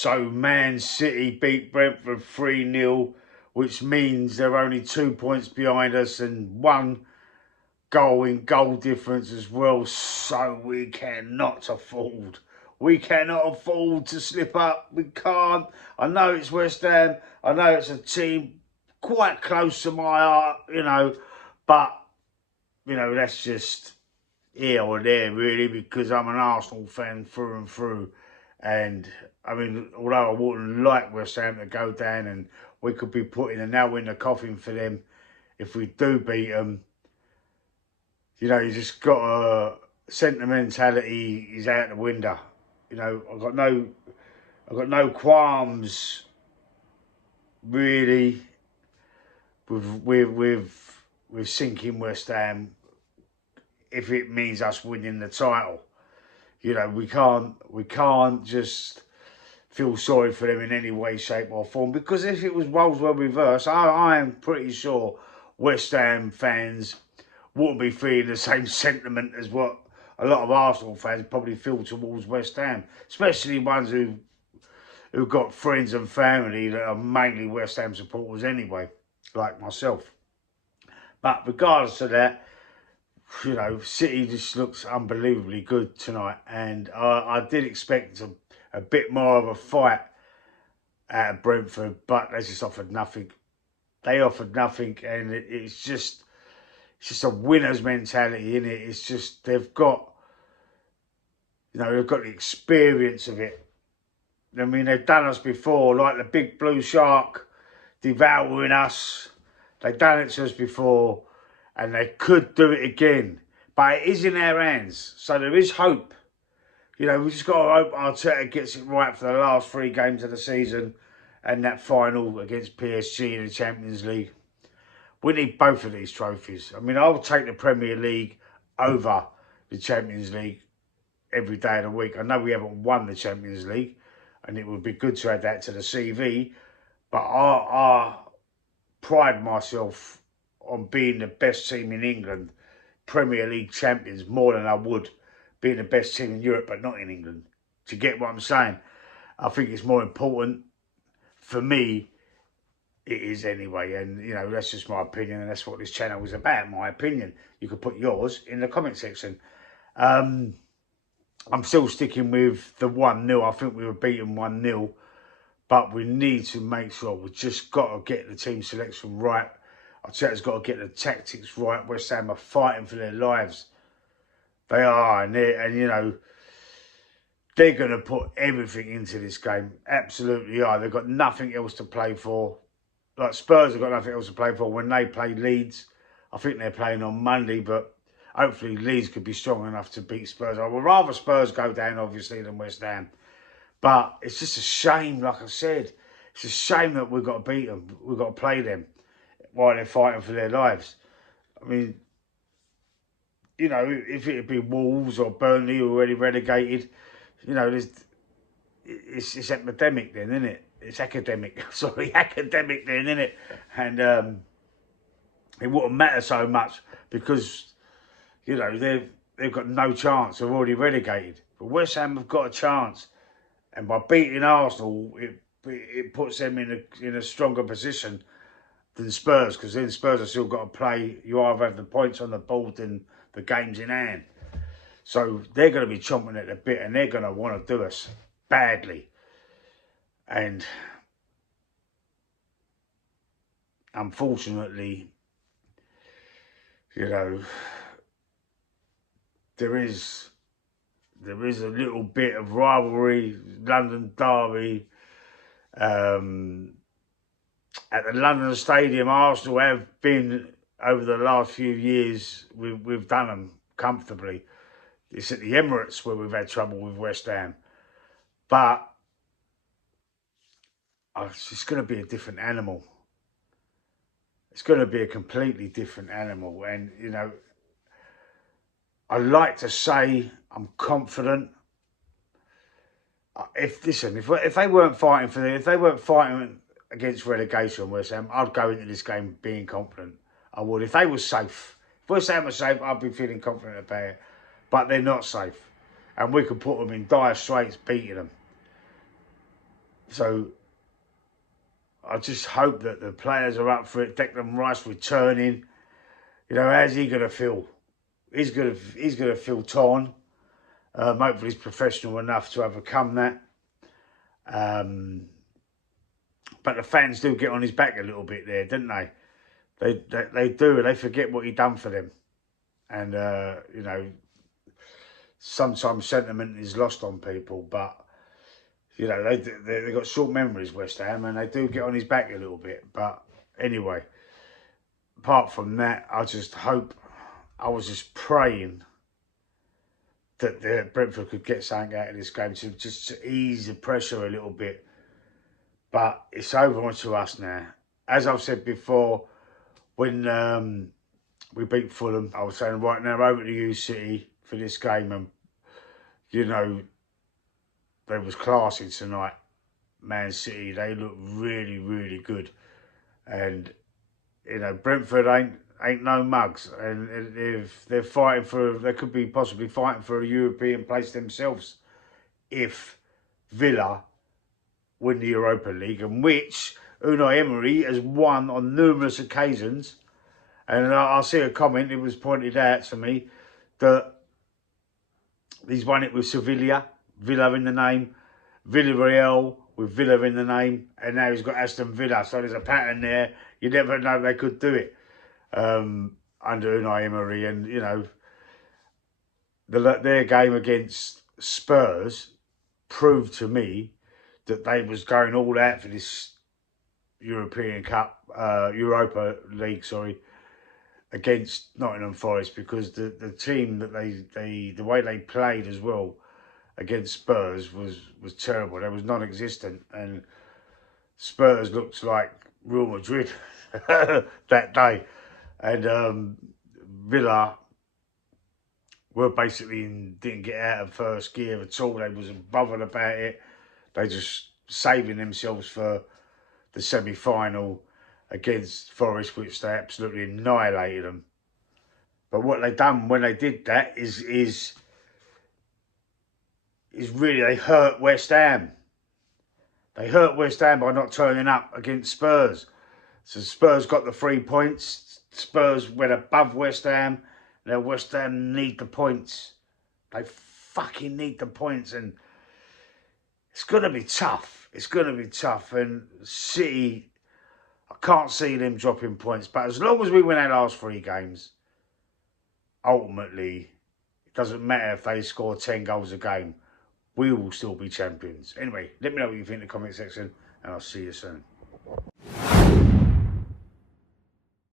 So Man City beat Brentford 3-0, which means they're only 2 points behind us and one goal in goal difference as well. So we cannot afford. We cannot afford to slip up. We can't. I know it's West Ham. I know it's a team quite close to my heart, but, that's just here or there, really, because I'm an Arsenal fan through and through. And, I mean, although I wouldn't like West Ham to go down and we could be putting a nail in the coffin for them if we do beat them, you just got a sentimentality is out the window. I've got no qualms really with sinking West Ham if it means us winning the title. We can't just feel sorry for them in any way, shape or form, because if it was roles well reversed, I am pretty sure West Ham fans wouldn't be feeling the same sentiment as what a lot of Arsenal fans probably feel towards West Ham, especially ones who've got friends and family that are mainly West Ham supporters anyway, like myself. But regardless of that, City just looks unbelievably good tonight, and I did expect a bit more of a fight out of Brentford, but they just offered nothing. They offered nothing, and it's just a winner's mentality, isn't it? It's just they've got the experience of it. I mean, they've done us before, like the big blue shark devouring us. They've done it to us before, and they could do it again. But it is in our hands, so there is hope. We just got to hope Arteta gets it right for the last 3 games of the season and that final against PSG in the Champions League. We need both of these trophies. I mean, I'll take the Premier League over the Champions League every day of the week. I know we haven't won the Champions League, and it would be good to add that to the CV, but I pride myself on being the best team in England, Premier League champions, more than I would being the best team in Europe, but not in England. Do you get what I'm saying? I think it's more important for me. It is anyway, and that's just my opinion, and that's what this channel is about, my opinion. You could put yours in the comment section. I'm still sticking with the 1-0. I think we were beaten 1-0, but we need to make sure we've just got to get the team selection right. Arteta's got to get the tactics right. West Ham are fighting for their lives. They are, and they're going to put everything into this game. Absolutely are. They've got nothing else to play for. Like Spurs have got nothing else to play for when they play Leeds. I think they're playing on Monday, but hopefully Leeds could be strong enough to beat Spurs. I would rather Spurs go down, obviously, than West Ham. But it's just a shame, like I said. It's a shame that we've got to beat them. We've got to play them while they're fighting for their lives. I mean, if it'd be Wolves or Burnley who are already relegated, it's epidemic then, isn't it? It's academic. Sorry, academic then, isn't it? And it wouldn't matter so much because, they've got no chance. They're already relegated. But West Ham have got a chance. And by beating Arsenal, it puts them in a stronger position than Spurs, because then Spurs have still got to play. You either have the points on the board than the games in hand. So they're going to be chomping at the bit, and they're going to want to do us badly. And unfortunately, there is a little bit of rivalry, London derby. At the London Stadium, Arsenal have been, over the last few years, we've done them comfortably. It's at the Emirates where we've had trouble with West Ham. But it's just going to be a different animal. It's going to be a completely different animal. And, I like to say I'm confident. If they weren't fighting against relegation, West Ham, I'd go into this game being confident. I would. If they were safe, if West Ham was safe, I'd be feeling confident about it. But they're not safe, and we could put them in dire straits, beating them. So I just hope that the players are up for it. Declan Rice returning. You know, how's he going to feel? He's going to feel torn. Hopefully he's professional enough to overcome that. But the fans do get on his back a little bit there, don't they? They do. They forget what he done for them. And, you know, sometimes sentiment is lost on people. But, you know, they got short memories, West Ham, and they do get on his back a little bit. But anyway, apart from that, I just hope, I was just praying that Brentford could get something out of this game to just to ease the pressure a little bit. But it's over onto us now. As I've said before, when we beat Fulham, I was saying right now over to you, City, for this game. And, you know, they was classy tonight. Man City, they look really, really good. And, you know, Brentford ain't no mugs. And if they're fighting for, they could be possibly fighting for a European place themselves if Villa win the Europa League, and which Unai Emery has won on numerous occasions. And I see a comment, it was pointed out to me, that he's won it with Sevilla, Villa in the name, Villarreal with Villa in the name, and now he's got Aston Villa. So there's a pattern there. You never know they could do it under Unai Emery. And, you know, their game against Spurs proved to me that they was going all out for this European Cup, Europa League, sorry, against Nottingham Forest, because the team that the way they played as well against Spurs was terrible. They was non-existent, and Spurs looked like Real Madrid that day, and Villa were basically didn't get out of first gear at all. They wasn't bothered about it. They just saving themselves for the semi-final against Forest, which they absolutely annihilated them. But what they done when they did that is really, they hurt West Ham. They hurt West Ham by not turning up against Spurs. So Spurs got the 3 points. Spurs went above West Ham. Now West Ham need the points. They fucking need the points, and it's going to be tough. It's going to be tough. And City, I can't see them dropping points. But as long as we win our last 3 games, ultimately, it doesn't matter if they score 10 goals a game. We will still be champions. Anyway, let me know what you think in the comment section, and I'll see you soon.